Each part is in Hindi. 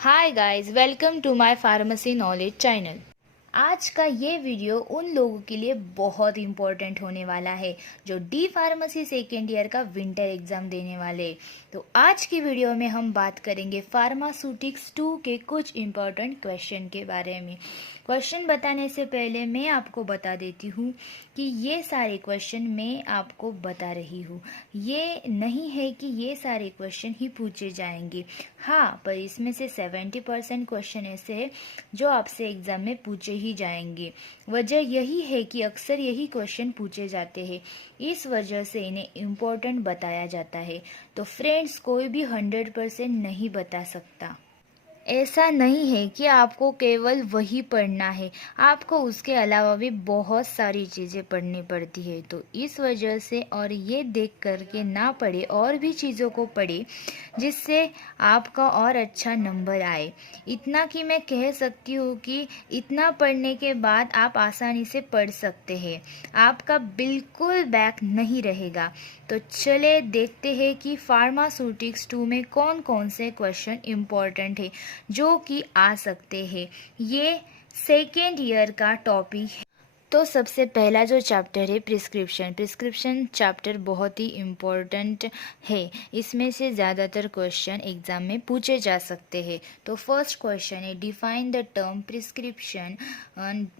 Hi guys, welcome to my pharmacy knowledge channel. आज का ये वीडियो उन लोगों के लिए बहुत इम्पोर्टेंट होने वाला है जो डी फार्मेसी सेकेंड ईयर का विंटर एग्जाम देने वाले हैं। तो आज की वीडियो में हम बात करेंगे फार्मास्यूटिक्स 2 के कुछ इम्पोर्टेंट क्वेश्चन के बारे में। क्वेश्चन बताने से पहले मैं आपको बता देती हूँ कि ये सारे क्वेश्चन मैं आपको बता रही हूँ, ये नहीं है कि ये सारे क्वेश्चन ही पूछे जाएंगे। हाँ, पर इसमें से 70% क्वेश्चन ऐसे हैं जो आपसे एग्जाम में पूछे ही जाएंगे। वजह यही है कि अक्सर यही क्वेश्चन पूछे जाते हैं, इस वजह से इन्हें इम्पोर्टेंट बताया जाता है। तो फ्रेंड्स, कोई भी 100% नहीं बता सकता। ऐसा नहीं है कि आपको केवल वही पढ़ना है, आपको उसके अलावा भी बहुत सारी चीज़ें पढ़नी पड़ती है। तो इस वजह से और ये देख करके ना पढ़े, और भी चीज़ों को पढ़े जिससे आपका और अच्छा नंबर आए। इतना कि मैं कह सकती हूँ कि इतना पढ़ने के बाद आप आसानी से पढ़ सकते हैं, आपका बिल्कुल बैक नहीं रहेगा। तो चले देखते हैं कि फार्मास्यूटिक्स 2 में कौन कौन से क्वेश्चन इम्पोर्टेंट है जो कि आ सकते हैं। ये सेकेंड ईयर का टॉपिक है। तो सबसे पहला जो चैप्टर है प्रिस्क्रिप्शन चैप्टर बहुत ही इम्पोर्टेंट है। इसमें से ज़्यादातर क्वेश्चन एग्जाम में पूछे जा सकते हैं। तो फर्स्ट क्वेश्चन है, define the term prescription,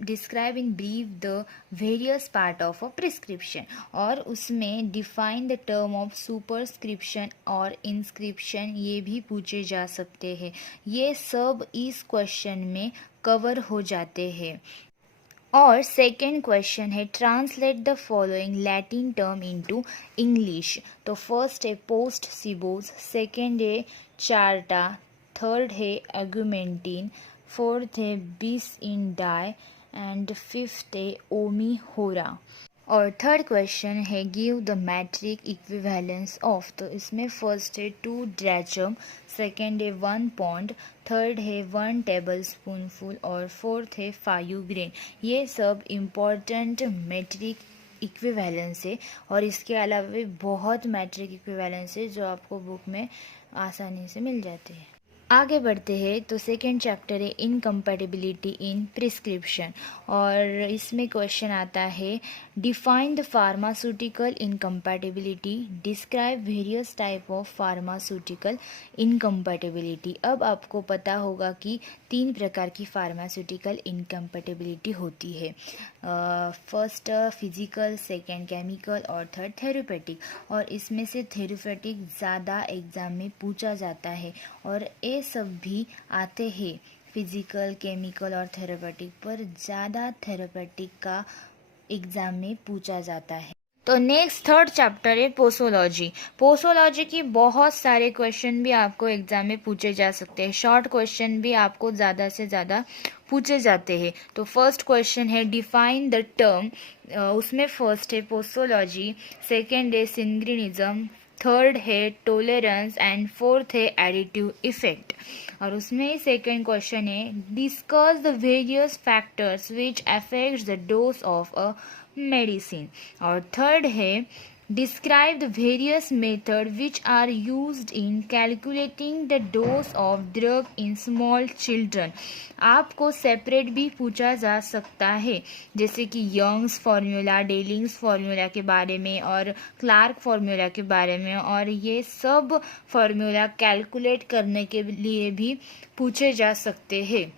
describe in brief the various part of a prescription. और उसमें define the term of superscription और इंस्क्रिप्शन ये भी पूछे जा सकते हैं। ये सब इस क्वेश्चन में कवर हो जाते हैं। और सेकेंड क्वेश्चन है, translate the following Latin term into English. तो फर्स्ट है पोस्ट सिबोस, सेकेंड है चार्टा, थर्ड है एगुमेंटिन, फोर्थ है बिस इन डाई एंड फिफ्थ है ओमी होरा। और थर्ड क्वेश्चन है, give the metric equivalence of. तो इसमें फर्स्ट है 2 ड्रैचम, सेकेंड है 1 पॉन्ड, थर्ड है 1 टेबल स्पूनफुल और फोर्थ है 5 ग्रेन। ये सब इम्पॉर्टेंट मैट्रिक इक्विवेलेंस है। और इसके अलावा भी बहुत मैट्रिक इक्विवेलेंस है जो आपको बुक में आसानी से मिल जाते हैं। आगे बढ़ते हैं तो सेकेंड चैप्टर है इनकम्पैटिबिलिटी इन प्रिस्क्रिप्शन। और इसमें क्वेश्चन आता है, define the pharmaceutical incompatibility, describe various type of pharmaceutical incompatibility. अब आपको पता होगा कि 3 प्रकार की फार्मास्यूटिकल इनकम्पैटिबिलिटी होती है। फर्स्ट फिजिकल, सेकेंड केमिकल और थर्ड थेरेपेटिक। और इसमें से थेरेपेटिक ज़्यादा एग्जाम में पूछा जाता है और ये सब भी आते हैं फिजिकल, केमिकल और थेरेपेटिक, पर ज़्यादा थेरेपेटिक का एग्जाम में पूछा जाता है। तो नेक्स्ट थर्ड चैप्टर है पोसोलॉजी। पोसोलॉजी की बहुत सारे क्वेश्चन भी आपको एग्जाम में पूछे जा सकते हैं, शॉर्ट क्वेश्चन भी आपको ज़्यादा से ज़्यादा पूछे जाते हैं। तो फर्स्ट क्वेश्चन है, डिफाइन द टर्म। उसमें फर्स्ट है पोसोलॉजी, सेकेंड है सिंग्रिनिज्म, थर्ड है टोलेरेंस एंड फोर्थ है एडिटिव इफेक्ट। और उसमें सेकेंड क्वेश्चन है, discuss the various factors which affects the dose of a medicine. और थर्ड है, describe the various method which are used in calculating the dose of drug in small children. आपको सेपरेट भी पूछा जा सकता है, जैसे कि यंग्स फार्मूला, डेलिंग्स फार्मूला के बारे में और क्लार्क फार्मूला के बारे में। और ये सब फार्मूला कैलकुलेट करने के लिए भी पूछे जा सकते हैं।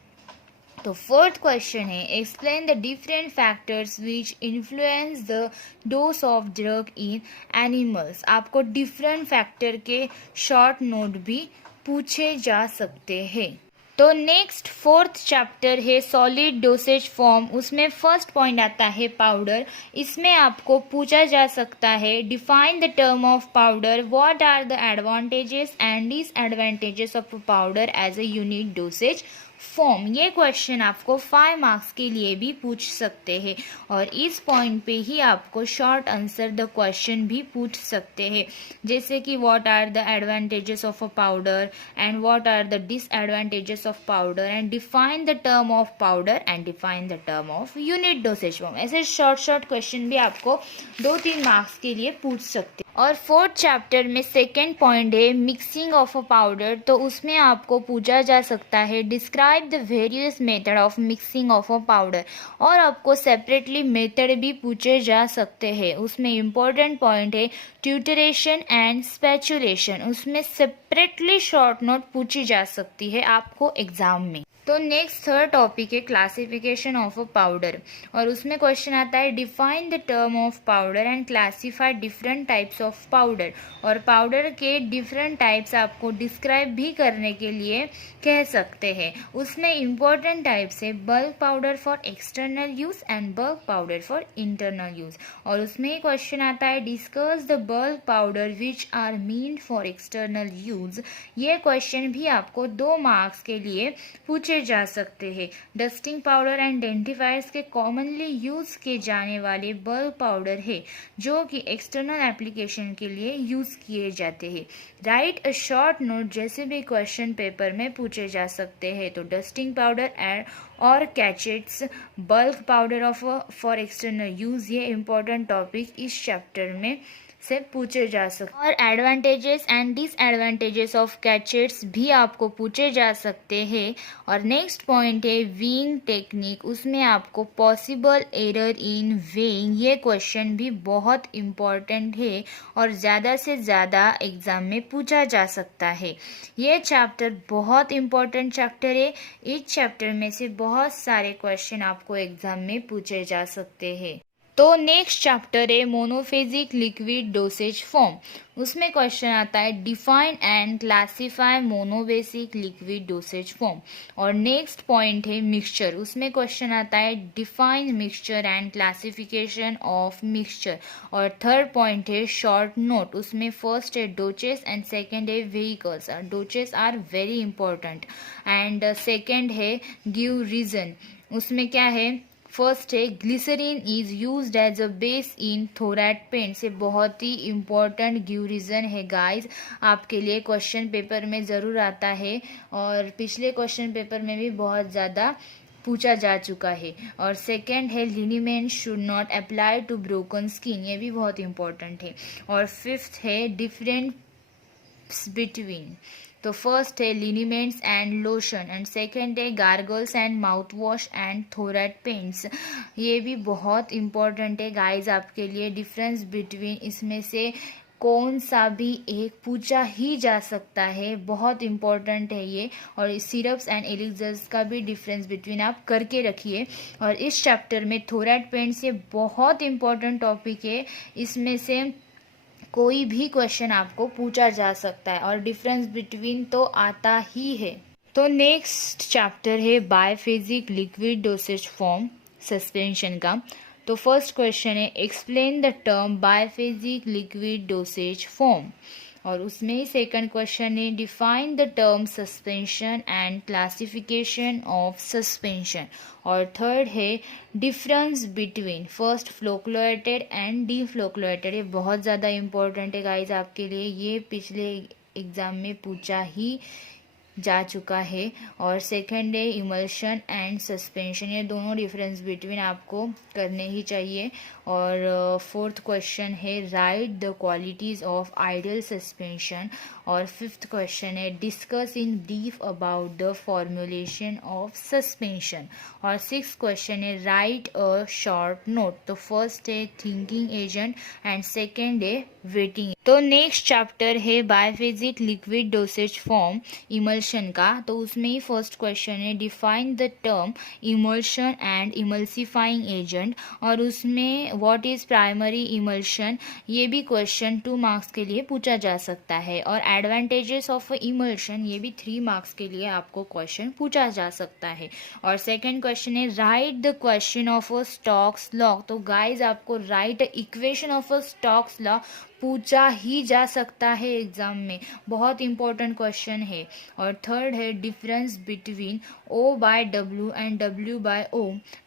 तो फोर्थ क्वेश्चन है, explain the different factors which influence the dose of drug in animals. आपको डिफरेंट फैक्टर के शॉर्ट नोट भी पूछे जा सकते हैं। तो नेक्स्ट फोर्थ चैप्टर है सॉलिड डोसेज फॉर्म। उसमें फर्स्ट पॉइंट आता है पाउडर। इसमें आपको पूछा जा सकता है, define the term of powder, what are the advantages and disadvantages of powder as a unit dosage form. ये क्वेश्चन आपको 5 मार्क्स के लिए भी पूछ सकते हैं। और इस पॉइंट पे ही आपको शॉर्ट आंसर द क्वेश्चन भी पूछ सकते हैं, जैसे कि what are the advantages of a powder and what are the disadvantages of powder and define the term of powder and define the term of unit dosage form. ऐसे शॉर्ट क्वेश्चन भी आपको 2-3 मार्क्स के लिए पूछ सकते हैं। और फोर्थ चैप्टर में सेकेंड पॉइंट है मिक्सिंग ऑफ अ पाउडर। तो उसमें आपको पूछा जा सकता है describe the various method of mixing of a powder, और आपको सेपरेटली मेथड भी पूछे जा सकते हैं। उसमें इम्पोर्टेंट पॉइंट है ट्यूटरेशन एंड स्पैचुलेशन, उसमें सेपरेटली शॉर्ट नोट पूछी जा सकती है आपको एग्जाम में। तो नेक्स्ट थर्ड टॉपिक है क्लासिफिकेशन ऑफ अ पाउडर, और उसमें क्वेश्चन आता है define the term of powder and classify different types of powder. और पाउडर के डिफरेंट टाइप्स आपको डिस्क्राइब भी करने के लिए कह सकते हैं। उसमें इम्पोर्टेंट टाइप्स है bulk powder for external use and bulk powder for internal use. और उसमें ही क्वेश्चन आता है discuss the bulk powder which are meant for external use. ये क्वेश्चन भी आपको 2 मार्क्स के लिए पूछे जा सकते हैं। डस्टिंग पाउडर एंड डेंटिफायर्स के कॉमनली यूज किए जाने वाले बल्क पाउडर है जो कि एक्सटर्नल एप्लीकेशन के लिए यूज किए जाते हैं। राइट अ शॉर्ट नोट जैसे भी क्वेश्चन पेपर में पूछे जा सकते हैं। तो डस्टिंग पाउडर एंड और कैचेट्स bulk powder of for external use, ये इंपॉर्टेंट टॉपिक इस चैप्टर में से पूछे जा सकते। और एडवांटेजेस एंड डिसएडवांटेजेस ऑफ कैचेट्स भी आपको पूछे जा सकते हैं। और नेक्स्ट पॉइंट है वेइंग टेक्निक, उसमें आपको पॉसिबल एरर इन वेइंग, ये क्वेश्चन भी बहुत इम्पॉर्टेंट है और ज़्यादा से ज़्यादा एग्जाम में पूछा जा सकता है। ये चैप्टर बहुत इम्पॉर्टेंट चैप्टर है। इस चैप्टर में से बहुत सारे क्वेश्चन आपको एग्जाम में पूछे जा सकते हैं। तो नेक्स्ट चैप्टर है मोनोफेजिक लिक्विड डोसेज फॉर्म। उसमें क्वेश्चन आता है define and classify monobasic liquid dosage form. और नेक्स्ट पॉइंट है मिक्सचर, उसमें क्वेश्चन आता है define mixture and classification of mixture. और थर्ड पॉइंट है शॉर्ट नोट, उसमें फर्स्ट है डोचेस एंड सेकेंड है vehicles. Douches are very important and second है गिव रीजन। उसमें क्या है फर्स्ट है glycerin is used as a base in थोरैट paint, से बहुत ही इम्पॉर्टेंट गिव रीजन है गाइस, आपके लिए क्वेश्चन पेपर में ज़रूर आता है और पिछले क्वेश्चन पेपर में भी बहुत ज़्यादा पूछा जा चुका है। और सेकेंड है liniment should not apply to broken skin, ये भी बहुत इंपॉर्टेंट है। और फिफ्थ है डिफरेंट बिटवीन, तो फर्स्ट है liniments and lotion and second है gargles and mouth wash and throat paints, ये भी बहुत इंपॉर्टेंट है गाइस आपके लिए। डिफरेंस बिटवीन, इसमें से कौन सा भी एक पूछा ही जा सकता है, बहुत इंपॉर्टेंट है ये। और सिरप्स एंड एलिक्सर्स का भी डिफरेंस बिटवीन आप करके रखिए। और इस चैप्टर में थोरैट पेंट्स ये बहुत इंपॉर्टेंट टॉपिक है, इसमें से कोई भी क्वेश्चन आपको पूछा जा सकता है और डिफरेंस बिटवीन तो आता ही है। तो नेक्स्ट चैप्टर है biphasic liquid dosage form suspension का। तो फर्स्ट क्वेश्चन है explain the term biphasic liquid dosage form. और उसमें ही सेकंड क्वेश्चन है define the term suspension and classification of suspension. और थर्ड है difference between first flocculated and deflocculated, ये बहुत ज़्यादा इंपॉर्टेंट है गाइज आपके लिए, ये पिछले एग्जाम में पूछा ही जा चुका है। और सेकंड है इमल्शन एंड सस्पेंशन, ये दोनों डिफरेंस बिटवीन आपको करने ही चाहिए। और फोर्थ क्वेश्चन है right the qualities of ideal suspension. और फिफ्थ क्वेश्चन है discuss in brief about the formulation of suspension. और सिक्स क्वेश्चन है राइट अ शॉर्ट नोट। तो फर्स्ट है थिंकिंग एजेंट एंड सेकेंड है वेटिंग। तो नेक्स्ट चैप्टर है biphasic liquid dosage form emulsion का। तो उसमें ही फर्स्ट क्वेश्चन है define the term emulsion and emulsifying agent. और उसमें व्हाट इज प्राइमरी इमल्शन, ये भी क्वेश्चन 2 मार्क्स के लिए पूछा जा सकता है। और एडवांटेजेस ऑफ इमल्शन, ये भी 3 मार्क्स के लिए आपको क्वेश्चन पूछा जा सकता है। और सेकंड क्वेश्चन है right the question of a Stokes law. तो गाइज आपको right equation of a Stokes law पूछा ही जा सकता है एग्जाम में, बहुत इंपॉर्टेंट क्वेश्चन है। और थर्ड है difference between O by W and W by O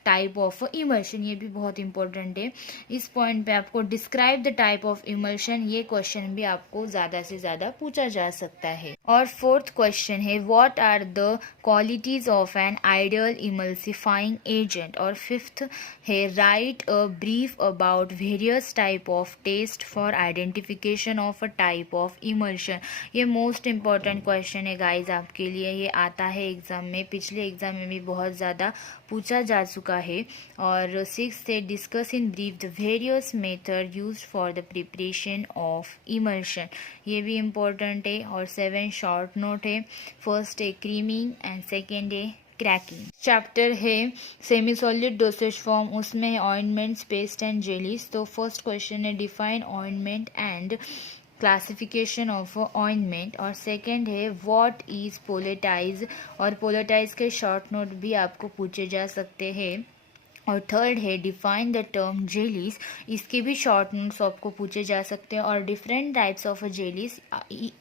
type of emulsion, ये भी बहुत इंपॉर्टेंट है। इस पॉइंट पे आपको describe the type of emulsion, ये क्वेश्चन भी आपको ज़्यादा से ज़्यादा पूछा जा सकता है। और फोर्थ क्वेश्चन है what are the qualities of an ideal emulsifying agent. और फिफ्थ है write a brief about various type of test for identifying identification of a type of emulsion. ये मोस्ट इम्पॉर्टेंट क्वेश्चन है गाइज आपके लिए, ये आता है एग्जाम में, पिछले एग्जाम में भी बहुत ज़्यादा पूछा जा चुका है। और 6 है discuss in brief the various method use for the preparation of emulsion, ये भी इम्पोर्टेंट है। और 7 शॉर्ट नोट है, फर्स्ट है क्रीमिंग एंड सेकेंड है क्रैकिंग। चैप्टर है सेमी सॉलिड डोसेज फॉर्म, उसमें है ऑइंटमेंट्स, पेस्ट एंड जेलीज। तो फर्स्ट क्वेश्चन है define ointment and classification of ointment. और सेकंड है व्हाट इज पोलेटाइज, और पोलेटाइज के शॉर्ट नोट भी आपको पूछे जा सकते हैं। और थर्ड है डिफाइन द टर्म जेलीज, इसके भी शॉर्ट नोट्स आपको पूछे जा सकते हैं। और डिफरेंट टाइप्स ऑफ जेलीज,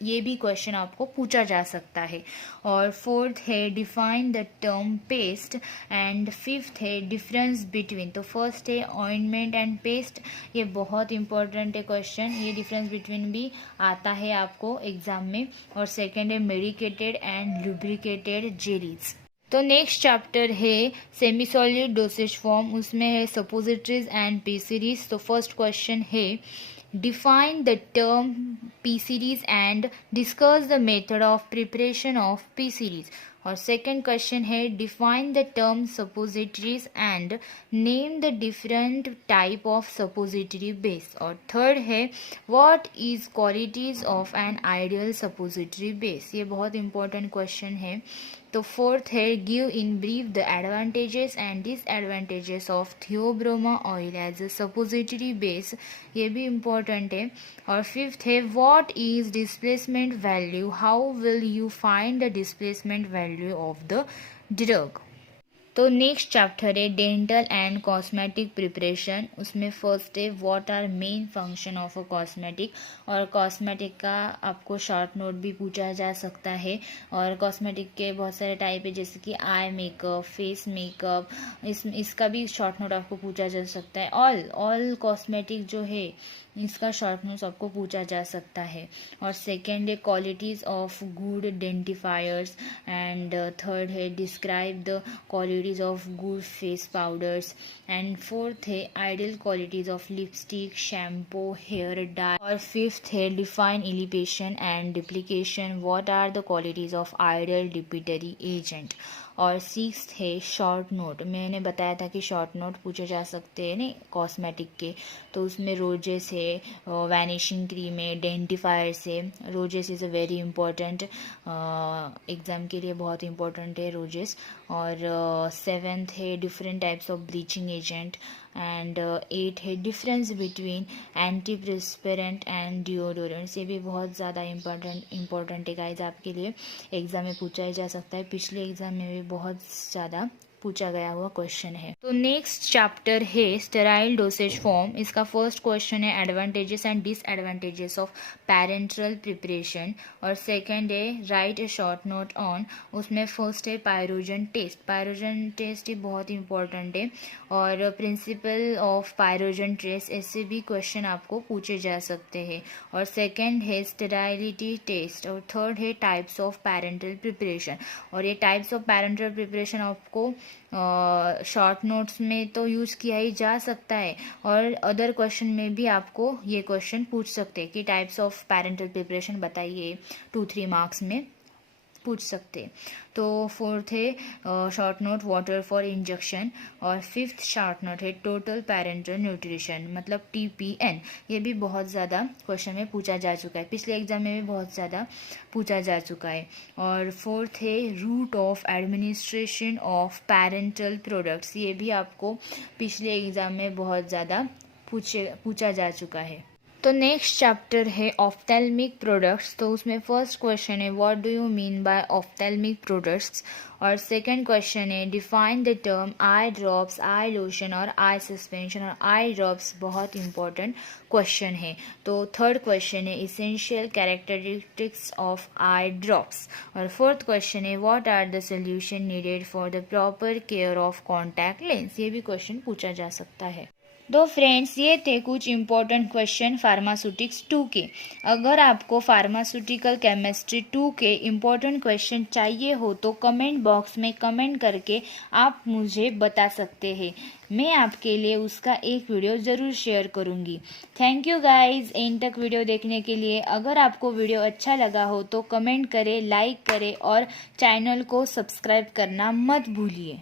ये भी क्वेश्चन आपको पूछा जा सकता है। और फोर्थ है define the term paste. And fifth है डिफरेंस बिटवीन। तो फर्स्ट है ऑइंटमेंट एंड पेस्ट, ये बहुत इंपॉर्टेंट है क्वेश्चन, ये डिफरेंस बिटवीन भी आता है आपको एग्जाम में। और सेकेंड है मेडिकेटेड एंड लुब्रिकेटेड जेलीज। तो नेक्स्ट चैप्टर है सेमी सॉलिड डोसेज फॉर्म, उसमें है सपोजिटरीज एंड पी सीरीज। तो फर्स्ट क्वेश्चन है define the term P series and discuss the method of preparation of P series. और सेकेंड क्वेश्चन है define the term suppositories and name the different type of suppository base. और थर्ड है what is qualities of an ideal suppository base, ये बहुत इंपॉर्टेंट क्वेश्चन है। तो फोर्थ है give in brief the advantages and disadvantages of theobroma oil as a suppository base, ये भी इम्पोर्टेंट है। और फिफ्थ है what is displacement value, how will you find the displacement value of the drug. तो नेक्स्ट चैप्टर है डेंटल एंड कॉस्मेटिक प्रिपरेशन, उसमें फर्स्ट है what are main function of a cosmetic. और कॉस्मेटिक का आपको शॉर्ट नोट भी पूछा जा सकता है। और कॉस्मेटिक के बहुत सारे टाइप है, जैसे कि आई मेकअप, फेस मेकअप, इसका भी शॉर्ट नोट आपको पूछा जा सकता है। ऑल कॉस्मेटिक जो है इसका शॉर्ट नोट्स आपको पूछा जा सकता है। और सेकेंड है qualities of good dentifrices. And third है describe the qualities of good face powders. And fourth है ideal qualities of lipstick, shampoo, hair dye. और फिफ्थ है define epilation and depilation, what are the qualities of ideal depilatory agent. और सिक्स्थ है शॉर्ट नोट, मैंने बताया था कि शॉर्ट नोट पूछे जा सकते हैं नहीं कॉस्मेटिक के, तो उसमें रोजेस है, वैनिशिंग क्रीम है, डेंटिफायर्स है। Rouges is a very important, exam के लिए बहुत इंपॉर्टेंट है रोजेस। और सेवेंथ है different types of bleaching agent. And 8 है difference between antiperspirant and deodorants, ये भी बहुत ज़्यादा इंपॉर्टेंट है गाइज आपके लिए, एग्ज़ाम में पूछा ही जा सकता है, पिछले एग्ज़ाम में भी बहुत ज़्यादा पूछा गया हुआ क्वेश्चन है। तो नेक्स्ट चैप्टर है स्टेराइल डोसेज फॉर्म, इसका फर्स्ट क्वेश्चन है advantages and disadvantages of parental preparation. और सेकंड है right A short note on, उसमें फर्स्ट है पायरोजन टेस्ट, पायरोजन टेस्ट ही बहुत इंपॉर्टेंट है। और प्रिंसिपल ऑफ पायरोजन टेस्ट, ऐसे भी क्वेश्चन आपको पूछे जा सकते हैं। और सेकंड है स्टेराइलिटी टेस्ट। और थर्ड है टाइप्स ऑफ पैरेंटल प्रिपरेशन। और ये टाइप्स ऑफ पैरेंटल प्रिपरेशन आपको शॉर्ट नोट्स में तो यूज़ किया ही जा सकता है, और अदर क्वेश्चन में भी आपको ये क्वेश्चन पूछ सकते हैं कि टाइप्स ऑफ पैरेंटल प्रिपरेशन बताइए, 2-3 मार्क्स में पूछ सकते। तो फोर्थ है short note water for injection. और फिफ्थ शॉर्ट नोट है टोटल पेरेंटल न्यूट्रिशन, मतलब TPN, ये भी बहुत ज़्यादा क्वेश्चन में पूछा जा चुका है, पिछले एग्जाम में भी बहुत ज़्यादा पूछा जा चुका है। और फोर्थ है route of administration of parenteral products, ये भी आपको पिछले एग्जाम में बहुत ज़्यादा पूछा जा चुका है। तो नेक्स्ट चैप्टर है ऑफ्थेल्मिक प्रोडक्ट्स, तो उसमें फर्स्ट क्वेश्चन है what do you mean by ophthalmic products. और सेकंड क्वेश्चन है define the term eye drops, eye lotion और आई सस्पेंशन। और आई ड्रॉप्स बहुत इंपॉर्टेंट क्वेश्चन है। तो थर्ड क्वेश्चन है essential characteristics of eye drops. और फोर्थ क्वेश्चन है what are the solution needed for the proper care of contact lens, ये भी क्वेश्चन पूछा जा सकता है। तो फ्रेंड्स, ये थे कुछ इम्पोर्टेंट क्वेश्चन फार्मास्यूटिक्स 2 के। अगर आपको फार्मास्यूटिकल केमिस्ट्री 2 के इम्पोर्टेंट क्वेश्चन चाहिए हो तो कमेंट बॉक्स में कमेंट करके आप मुझे बता सकते हैं। मैं आपके लिए उसका एक वीडियो ज़रूर शेयर करूँगी। थैंक यू गाइज एंड तक वीडियो देखने के लिए। अगर आपको वीडियो अच्छा लगा हो तो कमेंट करें, लाइक करें और चैनल को सब्सक्राइब करना मत भूलिए।